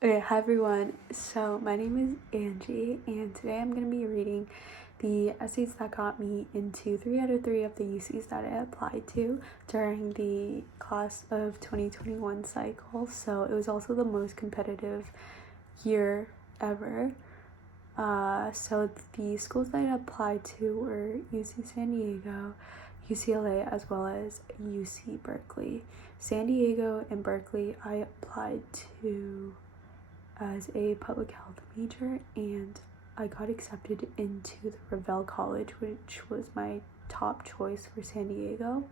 Okay, hi everyone. So my name is Angie, and today I'm going to be reading the essays that got me into 3 out of 3 of the UCs that I applied to during the class of 2021 cycle. So it was also the most competitive year ever. So the schools that I applied to were UC San Diego, UCLA, as well as UC Berkeley. San Diego and Berkeley I applied to as a public health major, and I got accepted into the Revelle College, which was my top choice for San Diego.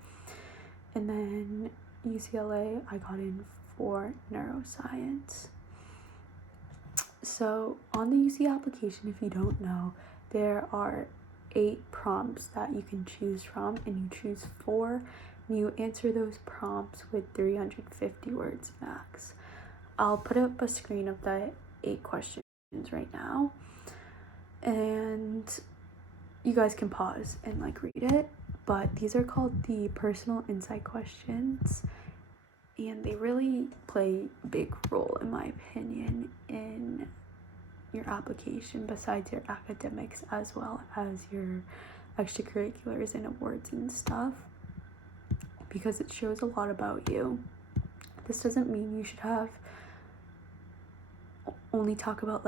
And then UCLA, I got in for neuroscience. So on the UC application, if you don't know, there are 8 prompts that you can choose from, and you choose 4, and you answer those prompts with 350 words max. I'll put up a screen of the 8 questions right now, and you guys can pause and read it. But these are called the personal insight questions, and they really play a big role, in my opinion, in your application, besides your academics, as well as your extracurriculars and awards and stuff, because it shows a lot about you. This doesn't mean you should have only talk about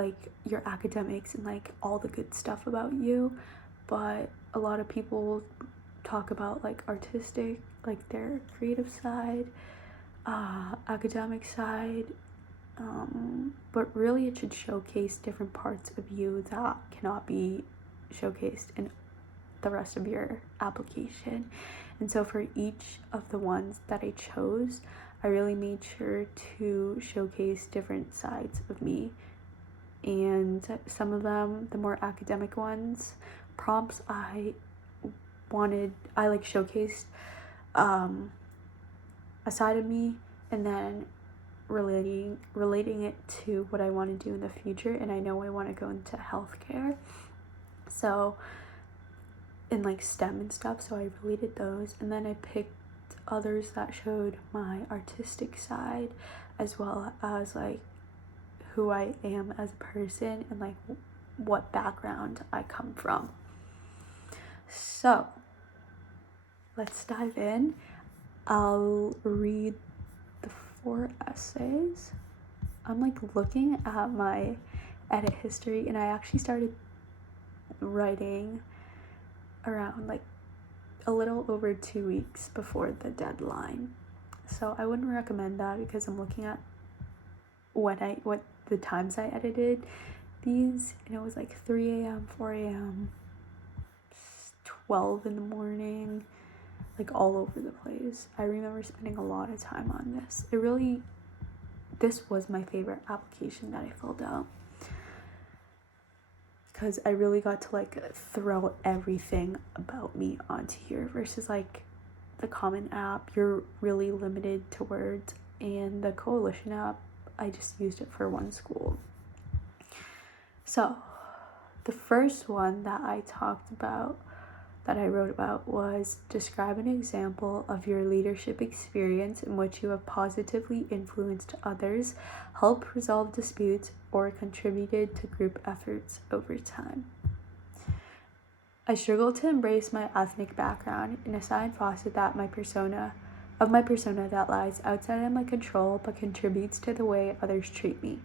your academics and all the good stuff about you, but a lot of people talk about artistic, their creative side, academic side, but really it should showcase different parts of you that cannot be showcased in the rest of your application. And so for each of the ones that I chose, I really made sure to showcase different sides of me. And some of them, the more academic ones, prompts, I showcased a side of me, and then relating it to what I want to do in the future. And I know I want to go into healthcare, so in STEM and stuff, so I related those. And then I picked others that showed my artistic side, as well as who I am as a person and what background I come from. So let's dive in. I'll read the 4 essays. I'm looking at my edit history, and I actually started writing around a little over 2 weeks before the deadline. So I wouldn't recommend that, because I'm looking at what the times I edited these, and it was 3 a.m., 4 a.m., 12 in the morning, all over the place. I remember spending a lot of time on this. This was my favorite application that I filled out, because I really got to throw everything about me onto here, versus the Common app, you're really limited to words, and the Coalition app, I just used it for one school. So the first one that I wrote about was: describe an example of your leadership experience in which you have positively influenced others, helped resolve disputes, or contributed to group efforts over time. I struggle to embrace my ethnic background and assign facet that my persona that lies outside of my control but contributes to the way others treat me.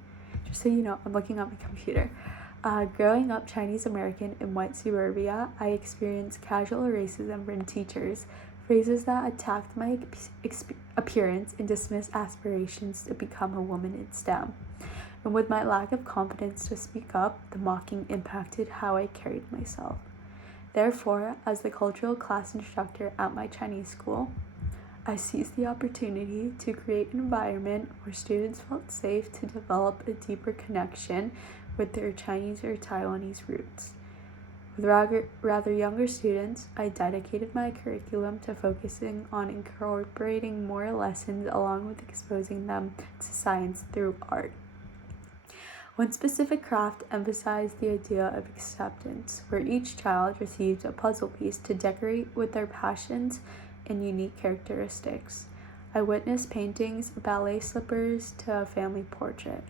Just so you know, I'm looking at my computer. Growing up Chinese American in white suburbia, I experienced casual racism from teachers, phrases that attacked my appearance and dismissed aspirations to become a woman in STEM. And with my lack of confidence to speak up, the mocking impacted how I carried myself. Therefore, as the cultural class instructor at my Chinese school, I seized the opportunity to create an environment where students felt safe to develop a deeper connection with their Chinese or Taiwanese roots. With rather younger students, I dedicated my curriculum to focusing on incorporating more lessons along with exposing them to science through art. One specific craft emphasized the idea of acceptance, where each child received a puzzle piece to decorate with their passions and unique characteristics. I witnessed paintings, ballet slippers, to a family portrait.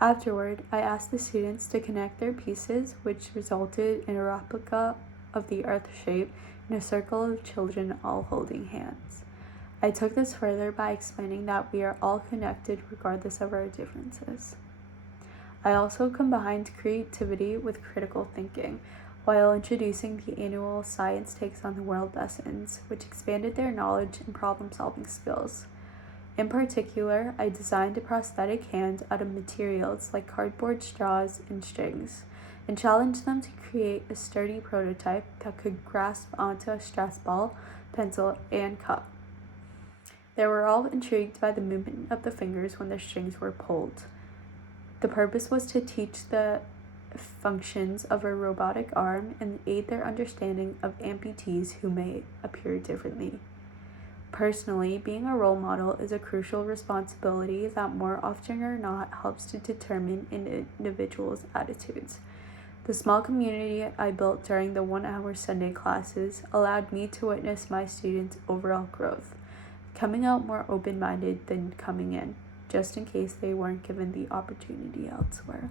Afterward, I asked the students to connect their pieces, which resulted in a replica of the earth shape in a circle of children all holding hands. I took this further by explaining that we are all connected regardless of our differences. I also combined creativity with critical thinking while introducing the annual Science Takes on the World lessons, which expanded their knowledge and problem-solving skills. In particular, I designed a prosthetic hand out of materials like cardboard, straws, and strings, and challenged them to create a sturdy prototype that could grasp onto a stress ball, pencil, and cup. They were all intrigued by the movement of the fingers when the strings were pulled. The purpose was to teach the functions of a robotic arm and aid their understanding of amputees who may appear differently. Personally, being a role model is a crucial responsibility that more often or not helps to determine an individual's attitudes. The small community I built during the 1-hour Sunday classes allowed me to witness my students' overall growth, coming out more open-minded than coming in, just in case they weren't given the opportunity elsewhere.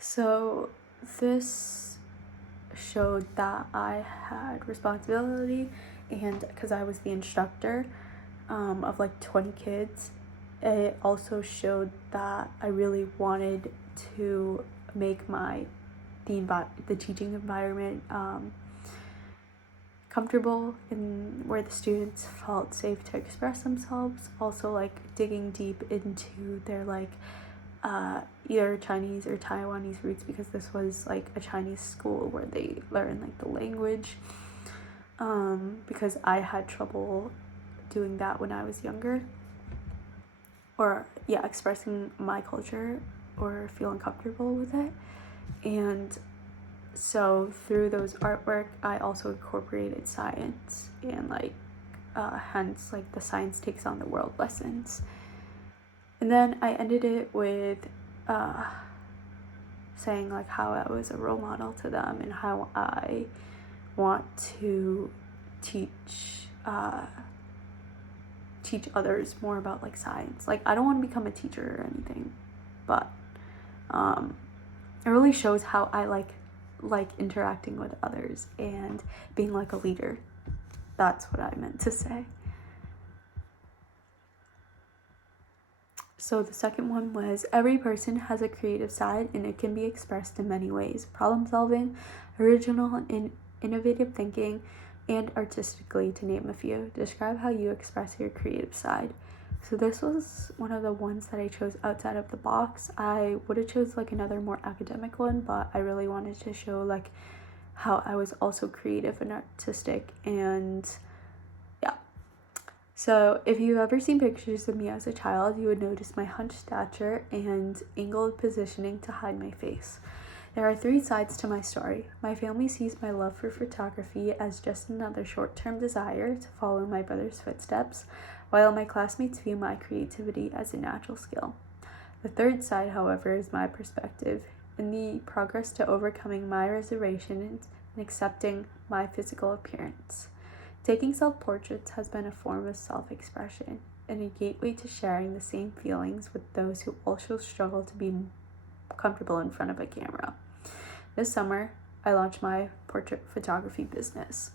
So this showed that I had responsibility, and because I was the instructor of like 20 kids, it also showed that I really wanted to make the teaching environment comfortable and where the students felt safe to express themselves. Also, like digging deep into their either Chinese or Taiwanese roots, because this was like a Chinese school where they learn like the language, because I had trouble doing that when I was younger, or expressing my culture or feeling comfortable with it. And so through those artwork, I also incorporated science and hence like the Science Takes on the World lessons. And then I ended it with saying like how I was a role model to them and how I want to teach others more about like science. Like I don't want to become a teacher or anything, but it really shows how I like interacting with others and being like a leader. That's what I meant to say. So the second one was, every person has a creative side and it can be expressed in many ways: problem solving, original and innovative thinking, and artistically, to name a few. Describe how you express your creative side. So this was one of the ones that I chose outside of the box. I would have chose like another more academic one, but I really wanted to show like how I was also creative and artistic. And yeah, so if you've ever seen pictures of me as a child, you would notice my hunched stature and angled positioning to hide my face. There are 3 sides to my story. My family sees my love for photography as just another short-term desire to follow my brother's footsteps, while my classmates view my creativity as a natural skill. The 3rd side, however, is my perspective, in the progress to overcoming my reservations and accepting my physical appearance. Taking self-portraits has been a form of self-expression and a gateway to sharing the same feelings with those who also struggle to be comfortable in front of a camera. This summer, I launched my portrait photography business.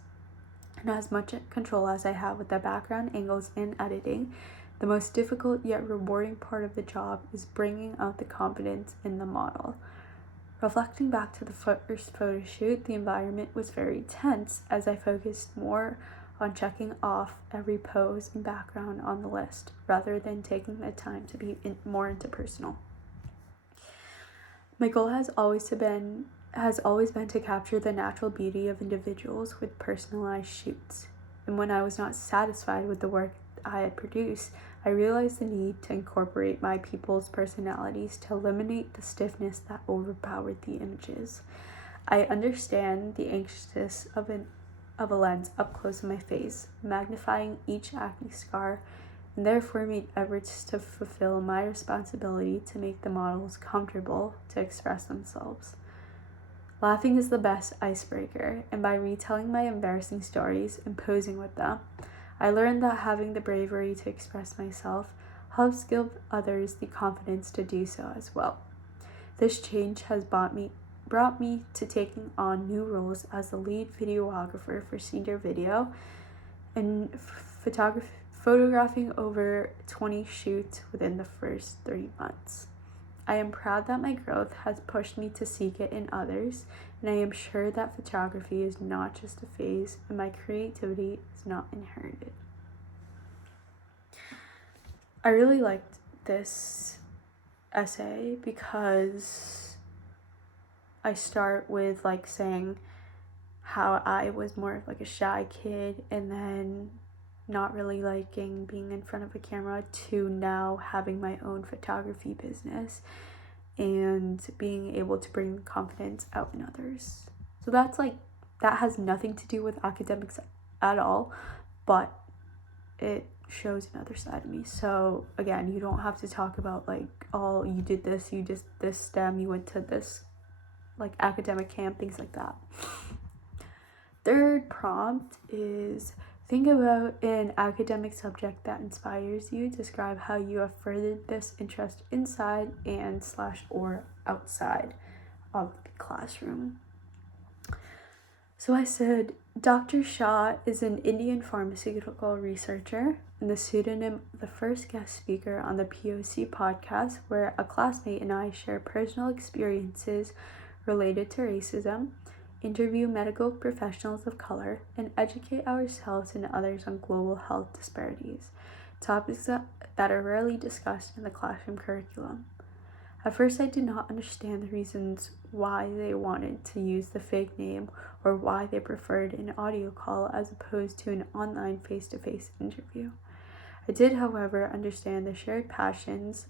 And as much control as I have with the background angles and editing, the most difficult yet rewarding part of the job is bringing out the confidence in the model. Reflecting back to the first photo shoot, the environment was very tense as I focused more on checking off every pose and background on the list, rather than taking the time to be more interpersonal. My goal has always been to capture the natural beauty of individuals with personalized shoots. And when I was not satisfied with the work I had produced, I realized the need to incorporate my people's personalities to eliminate the stiffness that overpowered the images. I understand the anxiousness of a lens up close in my face, magnifying each acne scar, and therefore made efforts to fulfill my responsibility to make the models comfortable to express themselves. Laughing is the best icebreaker, and by retelling my embarrassing stories and posing with them, I learned that having the bravery to express myself helps give others the confidence to do so as well. This change has brought me to taking on new roles as the lead videographer for senior video and photographing over 20 shoots within the first 3 months. I am proud that my growth has pushed me to seek it in others, and I am sure that photography is not just a phase and my creativity is not inherited. I really liked this essay because I start with like saying how I was more of like a shy kid and then not really liking being in front of a camera to now having my own photography business and being able to bring confidence out in others. So that has nothing to do with academics at all, but it shows another side of me. So again, you don't have to talk about like, oh, you did this, you did this STEM, you went to this like academic camp, things like that. Third prompt is think about an academic subject that inspires you. Describe how you have furthered this interest inside and / or outside of the classroom. So I said, Dr. Shah is an Indian pharmaceutical researcher and the pseudonym of the first guest speaker on the POC podcast, where a classmate and I share personal experiences related to racism, interview medical professionals of color, and educate ourselves and others on global health disparities, topics that are rarely discussed in the classroom curriculum. At first, I did not understand the reasons why they wanted to use the fake name or why they preferred an audio call as opposed to an online face-to-face interview. I did, however, understand the shared passions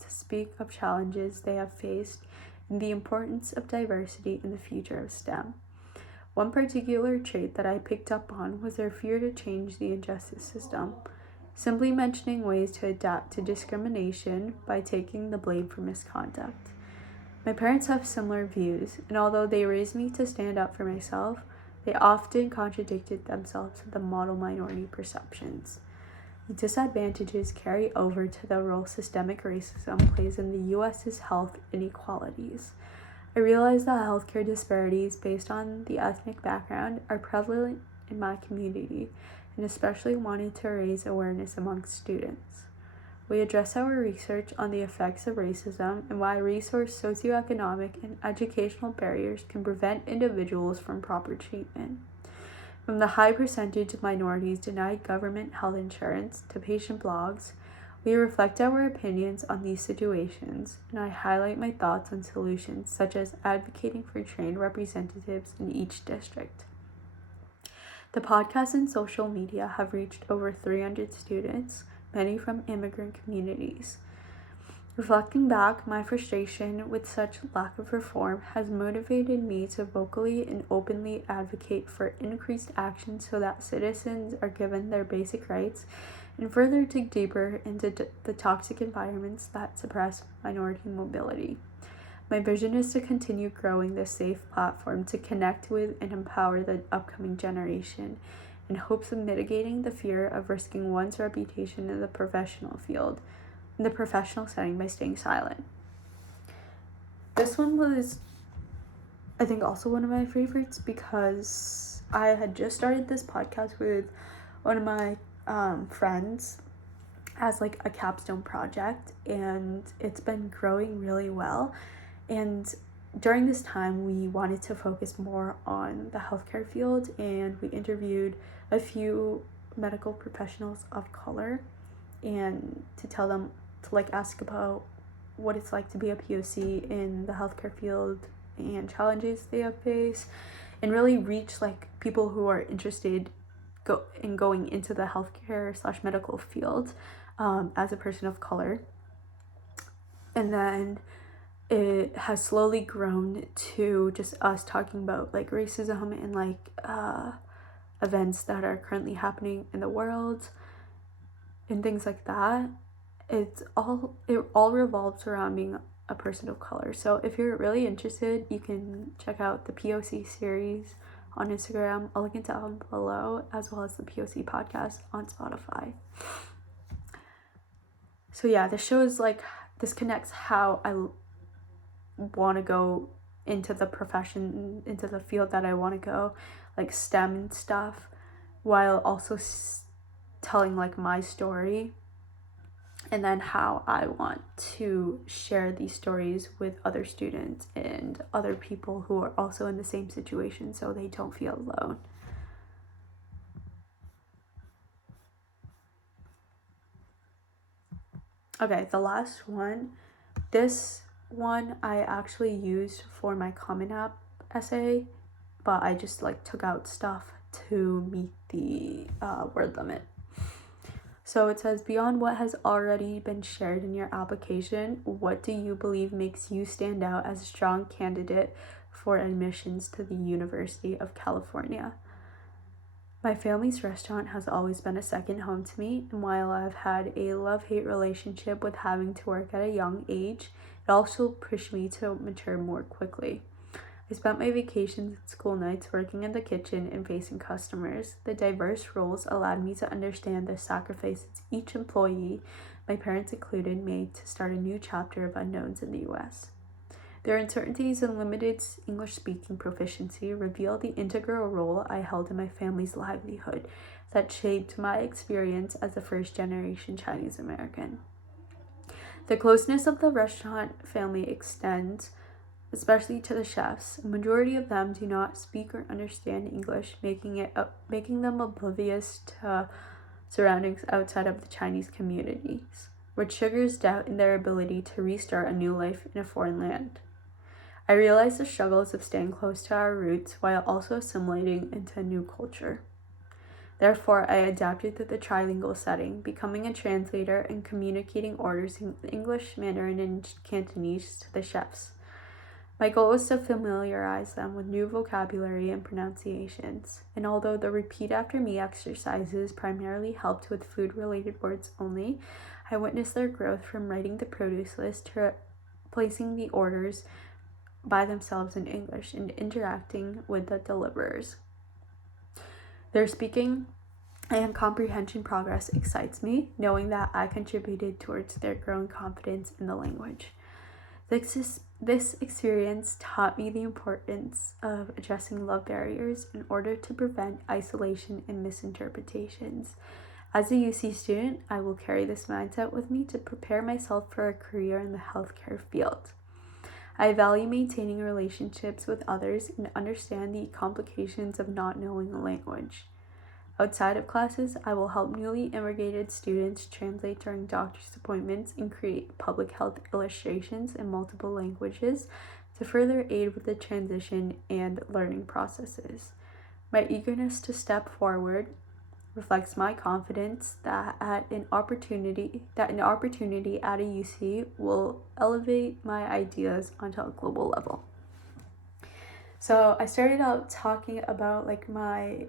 to speak of challenges they have faced and the importance of diversity in the future of STEM. One particular trait that I picked up on was their fear to change the injustice system, simply mentioning ways to adapt to discrimination by taking the blame for misconduct. My parents have similar views, and although they raised me to stand up for myself, they often contradicted themselves with the model minority perceptions. The disadvantages carry over to the role systemic racism plays in the U.S.'s health inequalities. I realize that healthcare disparities based on the ethnic background are prevalent in my community, and especially wanted to raise awareness amongst students. We address our research on the effects of racism and why resource socioeconomic and educational barriers can prevent individuals from proper treatment. From the high percentage of minorities denied government health insurance to patient blogs, we reflect our opinions on these situations, and I highlight my thoughts on solutions such as advocating for trained representatives in each district. The podcast and social media have reached over 300 students, many from immigrant communities. Reflecting back, my frustration with such lack of reform has motivated me to vocally and openly advocate for increased action so that citizens are given their basic rights, and further dig deeper into the toxic environments that suppress minority mobility. My vision is to continue growing this safe platform to connect with and empower the upcoming generation in hopes of mitigating the fear of risking one's reputation in the professional setting by staying silent. This one was, I think, also one of my favorites because I had just started this podcast with one of my friends as like a capstone project, and it's been growing really well. And during this time, we wanted to focus more on the healthcare field, and we interviewed a few medical professionals of color and to tell them to like ask about what it's like to be a POC in the healthcare field and challenges they have faced, and really reach like people who are interested in going into the healthcare / medical field as a person of color. And then it has slowly grown to just us talking about like racism and like events that are currently happening in the world and things like that. It all revolves around being a person of color. So if you're really interested, you can check out the POC series on Instagram. I'll link it down below, as well as the POC podcast on Spotify. So yeah, this connects how I want to go into the profession, into the field that I want to go, like STEM and stuff, while also telling like my story, and then how I want to share these stories with other students and other people who are also in the same situation so they don't feel alone. Okay, the last one. This one I actually used for my Common App essay, but I just like took out stuff to meet the word limit. So it says, beyond what has already been shared in your application, what do you believe makes you stand out as a strong candidate for admissions to the University of California? My family's restaurant has always been a second home to me, and while I've had a love-hate relationship with having to work at a young age, it also pushed me to mature more quickly. I spent my vacations and school nights working in the kitchen and facing customers. The diverse roles allowed me to understand the sacrifices each employee, my parents included, made to start a new chapter of unknowns in the U.S. Their uncertainties and limited English-speaking proficiency reveal the integral role I held in my family's livelihood that shaped my experience as a first-generation Chinese American. The closeness of the restaurant family extends especially to the chefs. A majority of them do not speak or understand English, making them oblivious to surroundings outside of the Chinese communities, which triggers doubt in their ability to restart a new life in a foreign land. I realized the struggles of staying close to our roots while also assimilating into a new culture. Therefore, I adapted to the trilingual setting, becoming a translator and communicating orders in English, Mandarin, and Cantonese to the chefs. My goal was to familiarize them with new vocabulary and pronunciations, and although the repeat after me exercises primarily helped with food-related words only, I witnessed their growth from writing the produce list to placing the orders by themselves in English and interacting with the deliverers. Their speaking and comprehension progress excites me, knowing that I contributed towards their growing confidence in the language. This experience taught me the importance of addressing love barriers in order to prevent isolation and misinterpretations. As a UC student, I will carry this mindset with me to prepare myself for a career in the healthcare field. I value maintaining relationships with others and understand the complications of not knowing a language. Outside of classes, I will help newly immigrated students translate during doctor's appointments and create public health illustrations in multiple languages to further aid with the transition and learning processes. My eagerness to step forward reflects my confidence that an opportunity at a UC will elevate my ideas onto a global level. So I started out talking about like my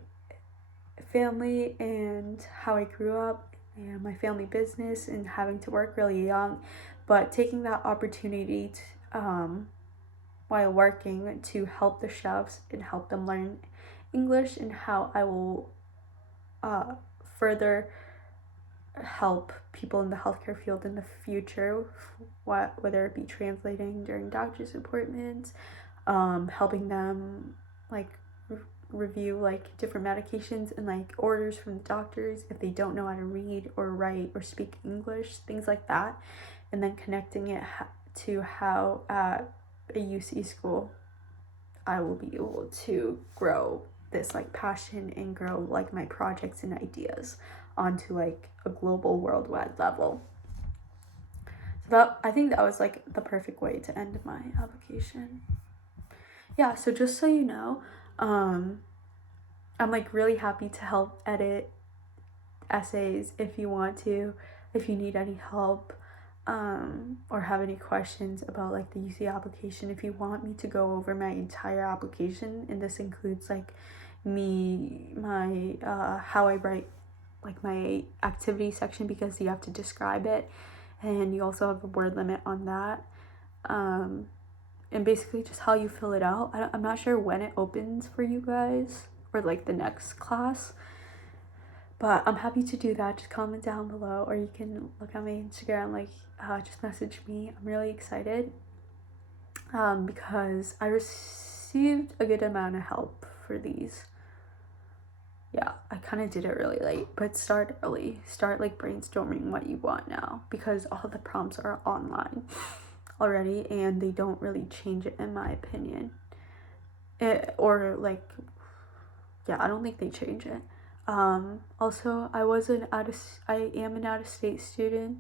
family and how I grew up and my family business and having to work really young, but taking that opportunity while working to help the chefs and help them learn English, and how I will further help people in the healthcare field in the future, whether it be translating during doctor's appointments, helping them like review like different medications and like orders from the doctors if they don't know how to read or write or speak English, things like that, and then connecting it to how at a UC school I will be able to grow this like passion and grow like my projects and ideas onto like a global worldwide level. So I think that was like the perfect way to end my application. Yeah, so just so you know, I'm like really happy to help edit essays if you want to, if you need any help, or have any questions about like the UC application. If you want me to go over my entire application, and this includes like my how I write like my activity section, because you have to describe it, and you also have a word limit on that, and basically just how you fill it out. I'm not sure when it opens for you guys or like the next class, But I'm happy to do that. Just comment down below, or you can look at my Instagram, like just message me. I'm really excited because I received a good amount of help for these. Yeah, I kind of did it really late, but start early. Start like brainstorming what you want now, because all the prompts are online already and they don't really change it, in my opinion. I don't think they change it. Also, I am an out-of-state student.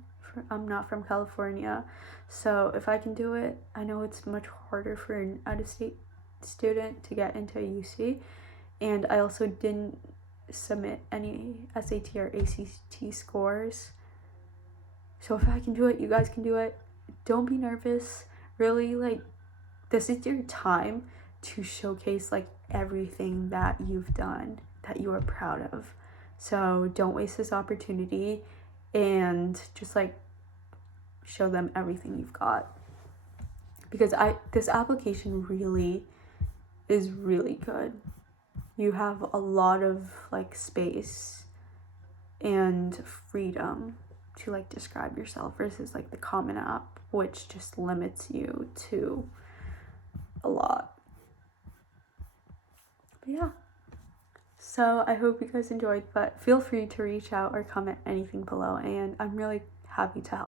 I'm not from California, so if I can do it, I know it's much harder for an out-of-state student to get into a UC, and I also didn't submit any SAT or ACT scores. So if I can do it, you guys can do it. Don't be nervous. Really, like, this is your time to showcase like everything that you've done that you are proud of. So don't waste this opportunity and just like show them everything you've got, because this application really is really good. You have a lot of like space and freedom to like describe yourself versus like the Common App, which just limits you to a lot. But yeah, so I hope you guys enjoyed, but feel free to reach out or comment anything below, and I'm really happy to help.